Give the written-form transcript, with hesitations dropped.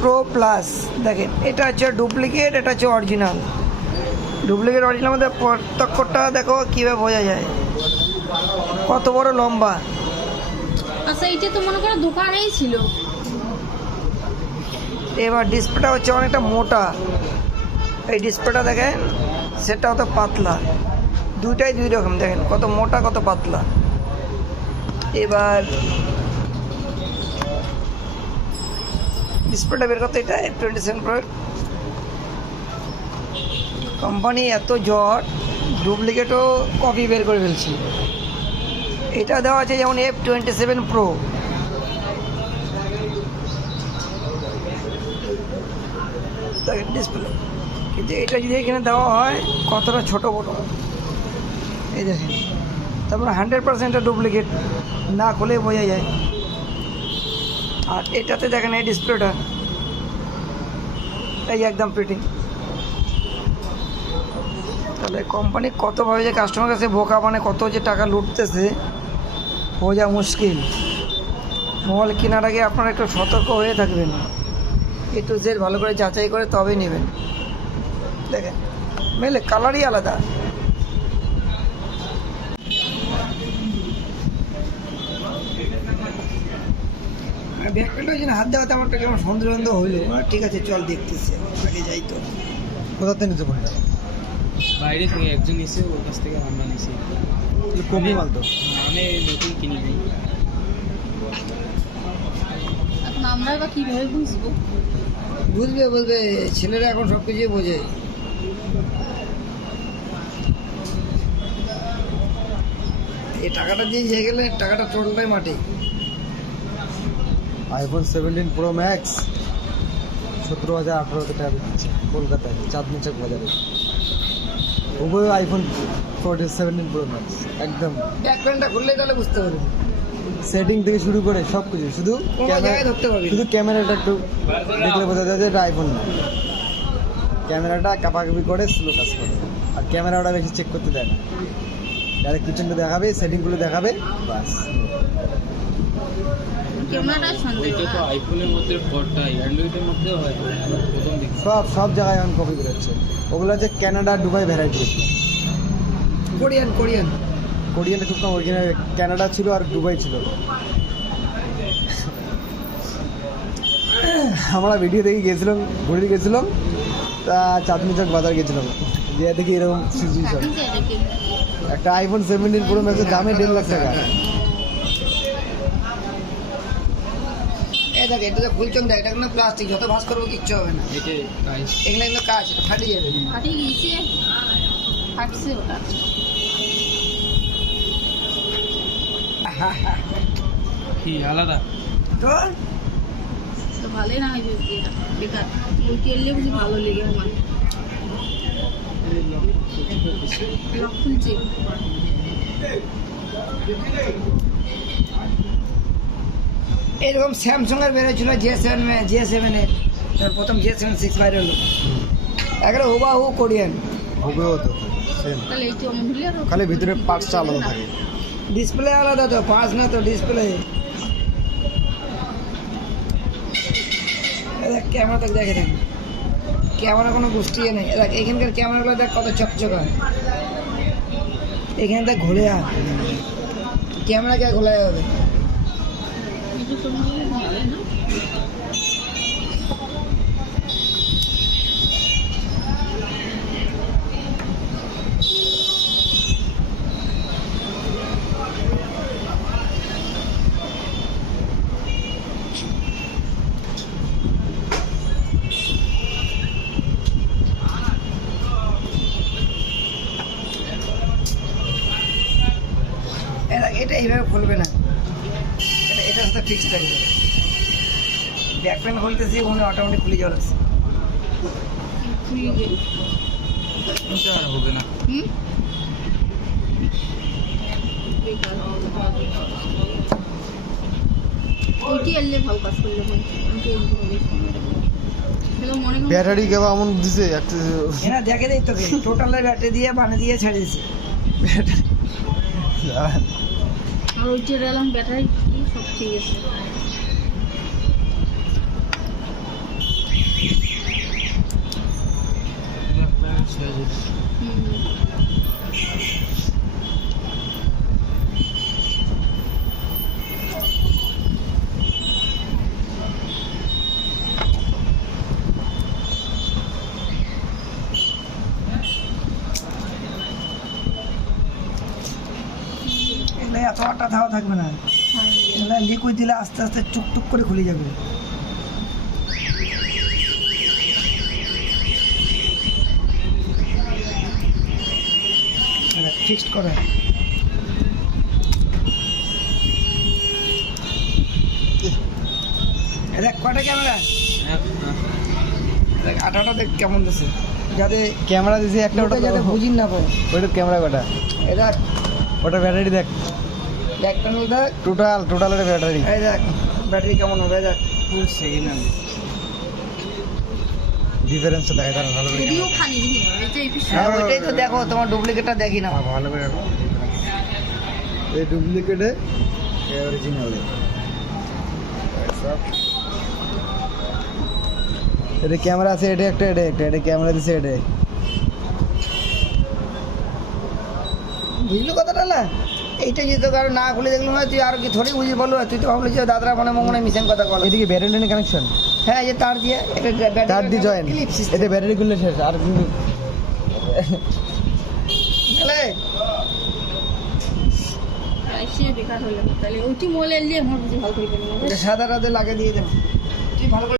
Pro plus দেখেন, এটা হচ্ছে ডুপ্লিকেট, এটা হচ্ছে অরিজিনাল। ডুপ্লিকেট অরিজিনাল মধ্যে পার্থক্যটা দেখো কীভাবে বোঝা যায়, কত বড় লম্বা। আচ্ছা এইটা তো মনে করো দোকানেই ছিল। এবার ডিসপ্লেটা হচ্ছে অনেকটা মোটা, এই ডিসপ্লেটা দেখেন সেটা হতো পাতলা, দুইটাই দুই রকম, দেখেন কত মোটা কত পাতলা। এবার ডিসপ্লেটা বের করতে, এটা F27 Pro কোম্পানি এত জট, ডুপ্লিকেটও কপি বের করে ফেলছি। এটা দেওয়া আছে যেমন F27 Pro, দেখেন ডিসপ্লে, কিন্তু এটা যদি এখানে দেওয়া হয় কতটা ছোট বড়, এই দেখেন। তারপরে 100% ডুপ্লিকেট, না খুলে বোঝা যায়। আর এটাতে দেখেন এই ডিসপ্লেটা, এই একদম ফিটিং। তাহলে কোম্পানি কতভাবে যে কাস্টমার কাছে বোকা, মানে কত যে টাকা লুটতেছে বোঝা মুশকিল। মোবাইল কেনার আগে আপনারা একটু সতর্ক হয়ে থাকবেন, একটু জেড ভালো করে যাচাই করে তবেই নেবেন। দেখেন মেলে কালারই আলাদা। ব্যাকপ্যান্ট ওই জন্য হাত দেওয়াতে আমার কেমন সন্দেহ হইলো। ঠিক আছে চল দেখতেছি, আগে যাই তো। কোথাতে নিতে কোনটা? বাইরে থেকে একজন এসে ওর কাছ থেকে আমরা নিয়েছি। কপি মাল তো, মানে নতুন কিনি নাই। এখন আমরা বা কিভাবে বুঝবো? বুঝবে বলবে, ছেলেরা এখন সব কিছুই বোঝে। এই টাকাটা দিয়ে যে গেলে টাকাটা চলবে মাঠে। আইফোন 17 প্রো ম্যাক্স 17,000-18,000 টাকা দিচ্ছে কলকাতায় চাঁদনি চক বাজারে। ওগুলো আইফোন 17 প্রো ম্যাক্স একদম ব্যাকপ্যান্টটা খুললে তাহলে বুঝতে পারবে, সেটিং থেকে শুরু করে সব কিছু, শুধু কোনো জায়গায় ধরতে পারবি না। শুধু ক্যামেরাটা একটু দেখলে বোঝা যায় যে এটা আইফোন না। ক্যামেরাটা কাপাকাপি করে, স্লো কাজ করে, আর ক্যামেরাটা বেশি চেক করতে দেয় না। যারা কিচেনটা দেখাবে, সেটিংগুলো দেখাবে, বাস। ক্যামেরাটা সন্দেহ ওইটা তো আইফোনের মধ্যে ফোরটাই, অ্যান্ড্রয়েডের মধ্যেও হয়। প্রথম দেখি সব জায়গায় এখন কপি বেরোচ্ছে। ওগুলো হচ্ছে কানাডা, দুবাই ভ্যারাইটি। কোরিয়ান কোরিয়ানে খুব কম, ওইখানে কানাডা ছিল আর দুবাই ছিল। আমরা ভিডিও দেখে গেছিলাম, ঘুরে গেছিলাম, তা চাঁদনি চক বাজার গেছিলাম, গিয়ে দেখি এরকম সিচুয়েশন। একটা আইফোন 17 প্রো ম্যাক্সের দামে 1.5 লাখ টাকা। এই দেখ, এটা তো ফুলচন্দ, এটা কিন্তু প্লাস্টিক, যত ভাস করবো কিচ্ছু হবে না। এটা প্রাইস এগুলো কিন্তু কাজ, এটা ফাটে যাবে। ফাটিয়ে গিয়েছে, ফাটছে ওটা। কি আলাদা। তো তো ভালোই না হয়েছে এটা, বেকার। লুটি এলে বুঝি ভালো লেগে আমার লক খুলছে। এরকম স্যামসং এর বেরোছিল J7 এর, প্রথম J7 6 বাইরে হলো, একেবারে হুবাহু কোরিয়ান। হবে হতো সেম, তাহলে এই তো অমন হলে আর খালি ভিতরে পার্টসটা আলাদা থাকে। ডিসপ্লে আলাদা তো, 5 না তো ডিসপ্লে। ক্যামেরা তো দেখে থাকি, ক্যামেরা কোনো গোষ্ঠী নেই। দেখ এখানকার ক্যামেরাগুলো দেখ কত চকচকা, এখানে দেখ ঘোরে, আর ক্যামেরা কে ঘোলায় হবে। কিছু তো ভালো না। এটা এইভাবে খুলবে না, এটার সাথে ফিক্সড থাকবে। ব্যাকপ্যান্ট খুলতেছি, ওখানে অটোমেটিক খুলে যাওয়া লাগছে। খুলে গেল। এটা আর হবে না। বেকার। ওইটি এলে ভালো কাজ করলে হয়। ওইটি এলে মনে হয় ব্যাটারি কেবা এমন দিছে একটা, এরা দেখে দেই তোকে টোটালের ব্যাটারি দিয়ে বানিয়ে দিয়ে ছেড়ে দিয়েছে। আর ওইটি এলাম ব্যাটারি সব ঠিক আছে। থাওয়া থাকবে না, লিকুইড দিলে আস্তে আস্তে টুকটুক করে খুলে যাবে। ফিক্সড করা দেখ কয়টা ক্যামেরা, দেখ আটাটা দেখ কেমন দিচ্ছে, যাতে ক্যামেরা দিছি একটা, ওটা যাতে বুঝিন না পায়। ওইটা ক্যামেরা কটা, এটা ওটা ব্যাটারি দেখ, ব্যাক প্যানেল দেখ, টোটালের ব্যাটারি এই দেখ ব্যাটারি কেমন হবে, দেখ ফুল সেকেন্ড হ্যান্ড। ডিফারেন্সটা দেখা যায় ভালো করে। যদিও খালি এই যে এই পিছনে হ্যাঁ ওইটাই তো দেখো, তোমার ডুপ্লিকেটটা দেখি না। ভালো করে রাখো, এই ডুপ্লিকেটে এই অরিজিনালে এটা ক্যামেরা আছে, এটা একটা, এটা ক্যামেরা দিছে, এটা বুঝলি কথাটা না, এইটা যদি কারো না খুলে দেখলো না, তুই আর কি থোড়ি বুঝি বললো, তুই তো ভাবলি যে দাদরা মনে মিশন কথা বলো। এদিকে ব্যাটারি লাইনের কানেকশন, হ্যাঁ এই যে তার দিয়ে তার দিয়ে জয়েন, এতে ব্যাটারি গুলো শেষ আর কিন্তু এসে বেকার হয়ে গেল। তাহলে ওইটি মোলে এলে আমার বুঝি ভালো করে সাদা রাতে লাগিয়ে দিয়ে দেবো, তুই ভালো করে